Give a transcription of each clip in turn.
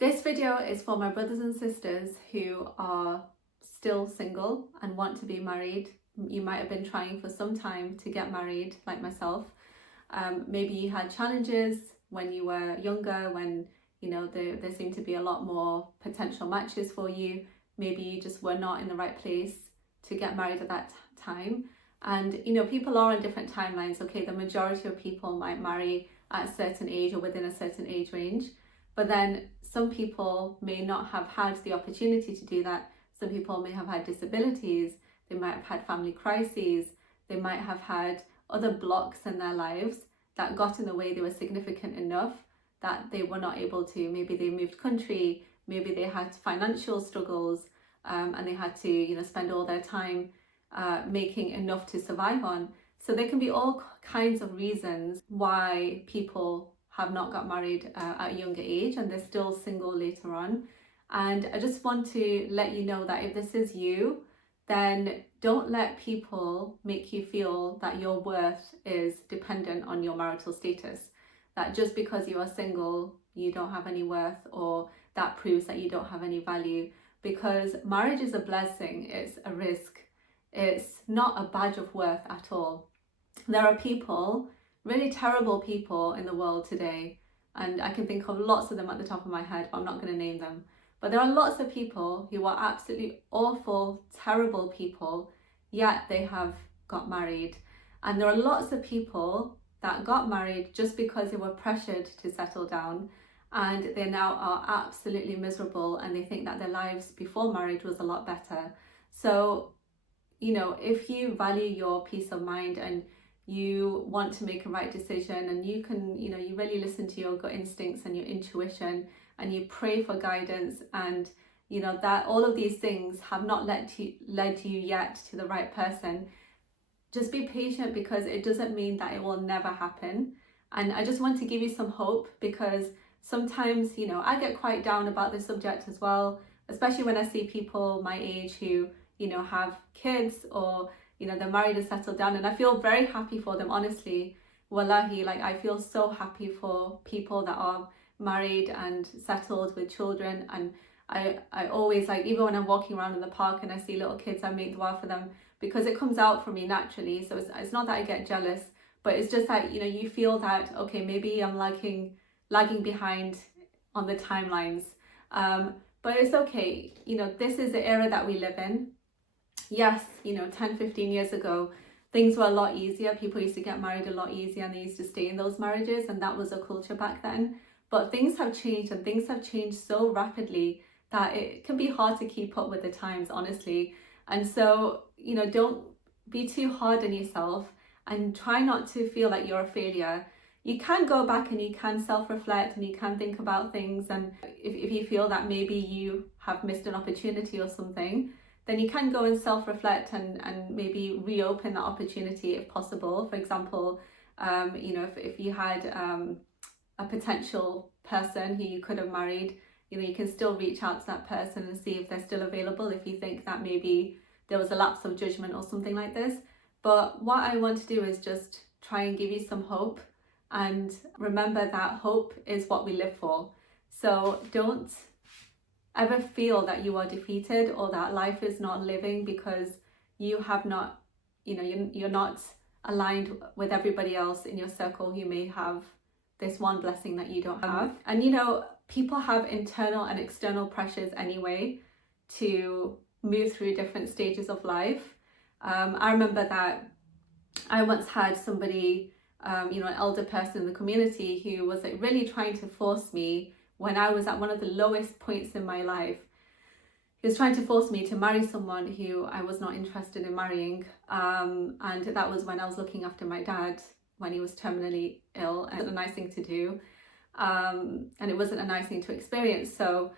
This video is for my brothers and sisters who are still single and want to be married. You might have been trying for some time to get married, like myself. Maybe you had challenges when you were younger, when there seemed to be a lot more potential matches for you. Maybe you just were not in the right place to get married at that time. And people are on different timelines. Okay, the majority of people might marry at a certain age or within a certain age range. But then some people may not have had the opportunity to do that. Some people may have had disabilities, they might have had family crises, they might have had other blocks in their lives that got in the way. They were significant enough that they were not able to. Maybe they moved country, maybe they had financial struggles, and they had to spend all their time making enough to survive on. So there can be all kinds of reasons why people have not got married at a younger age and they're still single later on. And I just want to let you know that if this is you, then don't let people make you feel that your worth is dependent on your marital status. That just because you are single, you don't have any worth, or that proves that you don't have any value. Because marriage is a blessing, it's a risk. It's not a badge of worth at all. There are people, really terrible people in the world today, and I can think of lots of them at the top of my head, but I'm not going to name them. But there are lots of people who are absolutely awful, terrible people, yet they have got married. And there are lots of people that got married just because they were pressured to settle down, and they now are absolutely miserable and they think that their lives before marriage was a lot better. So, if you value your peace of mind and you want to make a right decision, and you can, you really listen to your gut instincts and your intuition, and you pray for guidance, and that all of these things have not led you yet to the right person, just be patient, because it doesn't mean that it will never happen. And I just want to give you some hope, because sometimes I get quite down about this subject as well, especially when I see people my age who have kids, or they're married and settled down, and I feel very happy for them, honestly. Wallahi, I feel so happy for people that are married and settled with children. And I always, even when I'm walking around in the park and I see little kids, I make dua for them, because it comes out from me naturally. So it's not that I get jealous, but it's just that you feel that, okay, maybe I'm lagging behind on the timelines, but it's okay. This is the era that we live in. Yes, 10-15 years ago, things were a lot easier. People used to get married a lot easier, and they used to stay in those marriages, and that was a culture back then. But things have changed, and things have changed so rapidly that it can be hard to keep up with the times, honestly. And so, don't be too hard on yourself, and try not to feel like you're a failure. You can go back and you can self-reflect, and you can think about things, and if you feel that maybe you have missed an opportunity or something, then you can go and self-reflect and maybe reopen that opportunity if possible. For example, if you had a potential person who you could have married, you can still reach out to that person and see if they're still available, if you think that maybe there was a lapse of judgment or something like this. But what I want to do is just try and give you some hope, and remember that hope is what we live for. So don't ever feel that you are defeated, or that life is not living because you have not, you're not aligned with everybody else in your circle who may have this one blessing that you don't have. And people have internal and external pressures anyway to move through different stages of life. I remember that I once had somebody, an elder person in the community, who was really trying to force me, when I was at one of the lowest points in my life. He was trying to force me to marry someone who I was not interested in marrying. And that was when I was looking after my dad when he was terminally ill. And it was a nice thing to do. And it wasn't a nice thing to experience. So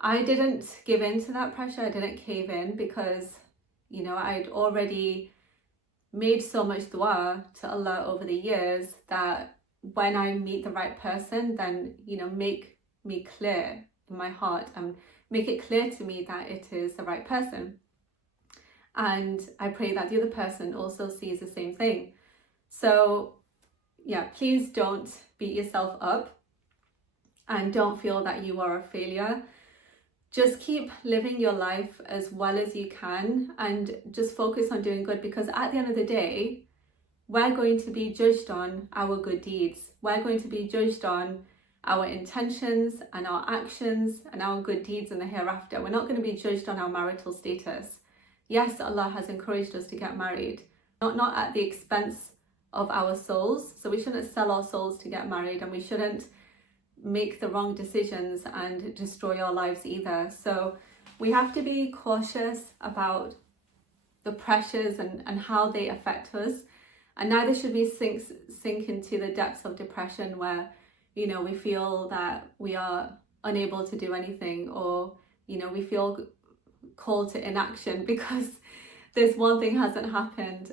I didn't give in to that pressure. I didn't cave in, because, I'd already made so much dua to Allah over the years that when I meet the right person, then, make me clear in my heart and make it clear to me that it is the right person. And I pray that the other person also sees the same thing. So yeah, please don't beat yourself up. and don't feel that you are a failure. Just keep living your life as well as you can and just focus on doing good, because at the end of the day, we're going to be judged on our good deeds. We're going to be judged on our intentions and our actions and our good deeds in the hereafter. We're not going to be judged on our marital status. Yes, Allah has encouraged us to get married, not at the expense of our souls. So we shouldn't sell our souls to get married, and we shouldn't make the wrong decisions and destroy our lives either. So we have to be cautious about the pressures and how they affect us. And neither should we sink into the depths of depression where, you know, we feel that we are unable to do anything, or, you know, we feel called to inaction because this one thing hasn't happened.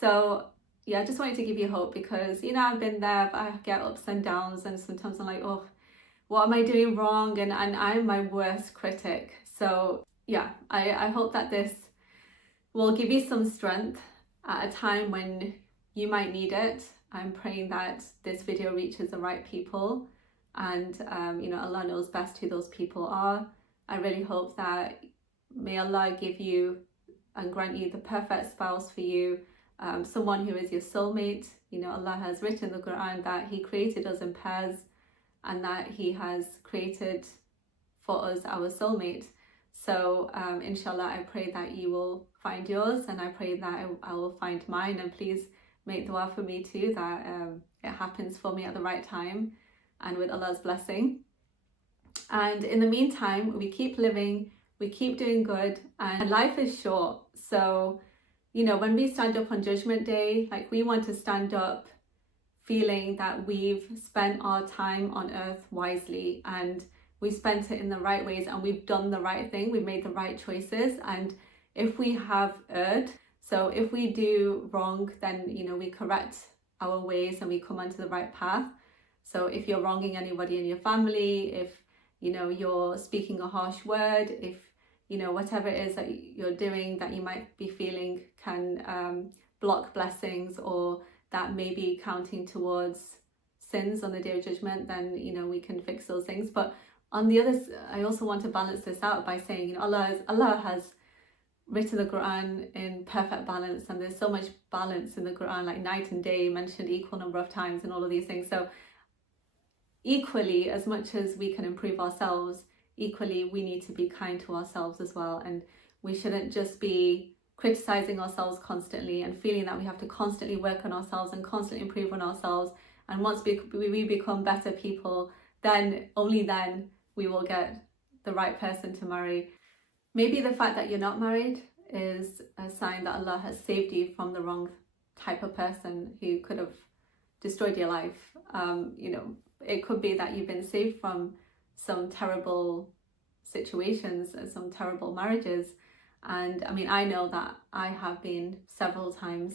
So yeah, I just wanted to give you hope, because, you know, I've been there. I get ups and downs, and sometimes I'm like, oh, what am I doing wrong? And I'm my worst critic. So yeah, I hope that this will give you some strength at a time when you might need it. I'm praying that this video reaches the right people, and you know, Allah knows best who those people are. I really hope that may Allah give you and grant you the perfect spouse for you, someone who is your soulmate. You know, Allah has written in the Qur'an that He created us in pairs, and that He has created for us our soulmate. So inshallah, I pray that you will find yours, and I pray that I will find mine. And please make dua for me too, that it happens for me at the right time and with Allah's blessing. And in the meantime, we keep living, we keep doing good, and life is short. So, you know, when we stand up on Judgment Day, like, we want to stand up feeling that we've spent our time on earth wisely, and we spent it in the right ways, and we've done the right thing, we've made the right choices. And if we have erred, so if we do wrong, then, you know, we correct our ways and we come onto the right path. So if you're wronging anybody in your family, if, you know, you're speaking a harsh word, if, you know, whatever it is that you're doing that you might be feeling can block blessings, or that may be counting towards sins on the Day of Judgment, then, you know, we can fix those things. But on the other, I also want to balance this out by saying, you know, Allah has written the Qur'an in perfect balance, and there's so much balance in the Qur'an, like night and day mentioned equal number of times and all of these things. So equally, as much as we can improve ourselves, equally we need to be kind to ourselves as well. And we shouldn't just be criticizing ourselves constantly and feeling that we have to constantly work on ourselves and constantly improve on ourselves. And once we become better people, then only then we will get the right person to marry. Maybe the fact that you're not married is a sign that Allah has saved you from the wrong type of person who could have destroyed your life. You know, it could be that you've been saved from some terrible situations and some terrible marriages. And I mean, I know that I have been several times.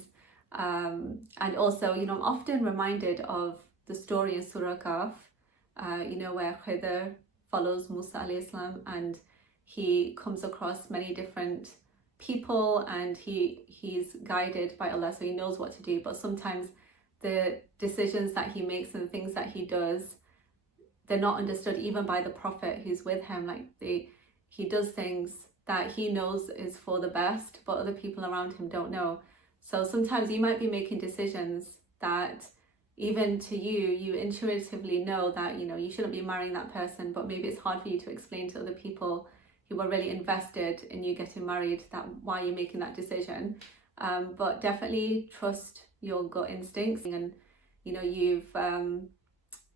And also, you know, I'm often reminded of the story in Surah Kaf, you know, where Khidr follows Musa alayhi salam, and he comes across many different people, and he's guided by Allah, so he knows what to do. But sometimes the decisions that he makes and the things that he does, they're not understood even by the Prophet who's with him. Like, he does things that he knows is for the best, but other people around him don't know. So sometimes you might be making decisions that even to you intuitively know that, you know, you shouldn't be marrying that person, but maybe it's hard for you to explain to other people who are really invested in you getting married that why you're making that decision. But definitely trust your gut instincts, and, you know, you've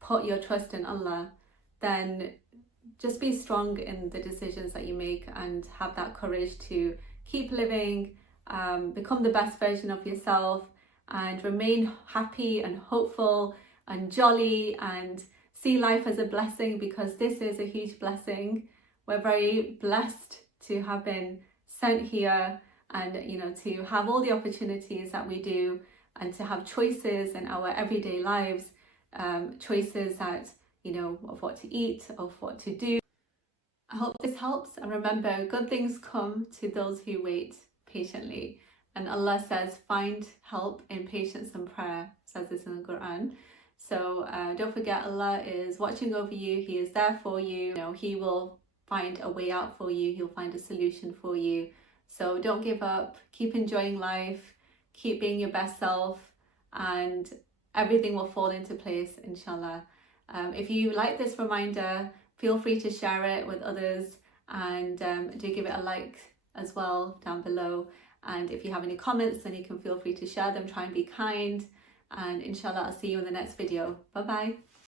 put your trust in Allah, then just be strong in the decisions that you make and have that courage to keep living, become the best version of yourself, and remain happy and hopeful and jolly, and see life as a blessing, because this is a huge blessing. We're very blessed to have been sent here, and, you know, to have all the opportunities that we do, and to have choices in our everyday lives, choices that, you know, of what to eat, of what to do. I hope this helps, and remember, good things come to those who wait patiently. And Allah says, find help in patience and prayer, says this in the Qur'an. So don't forget, Allah is watching over you. He is there for you. He will find a way out for you. He'll find a solution for you. So don't give up. Keep enjoying life. Keep being your best self, and everything will fall into place, inshallah. If you like this reminder, feel free to share it with others, and do give it a like as well down below. And if you have any comments, then you can feel free to share them. Try and be kind. And inshallah, I'll see you in the next video. Bye bye.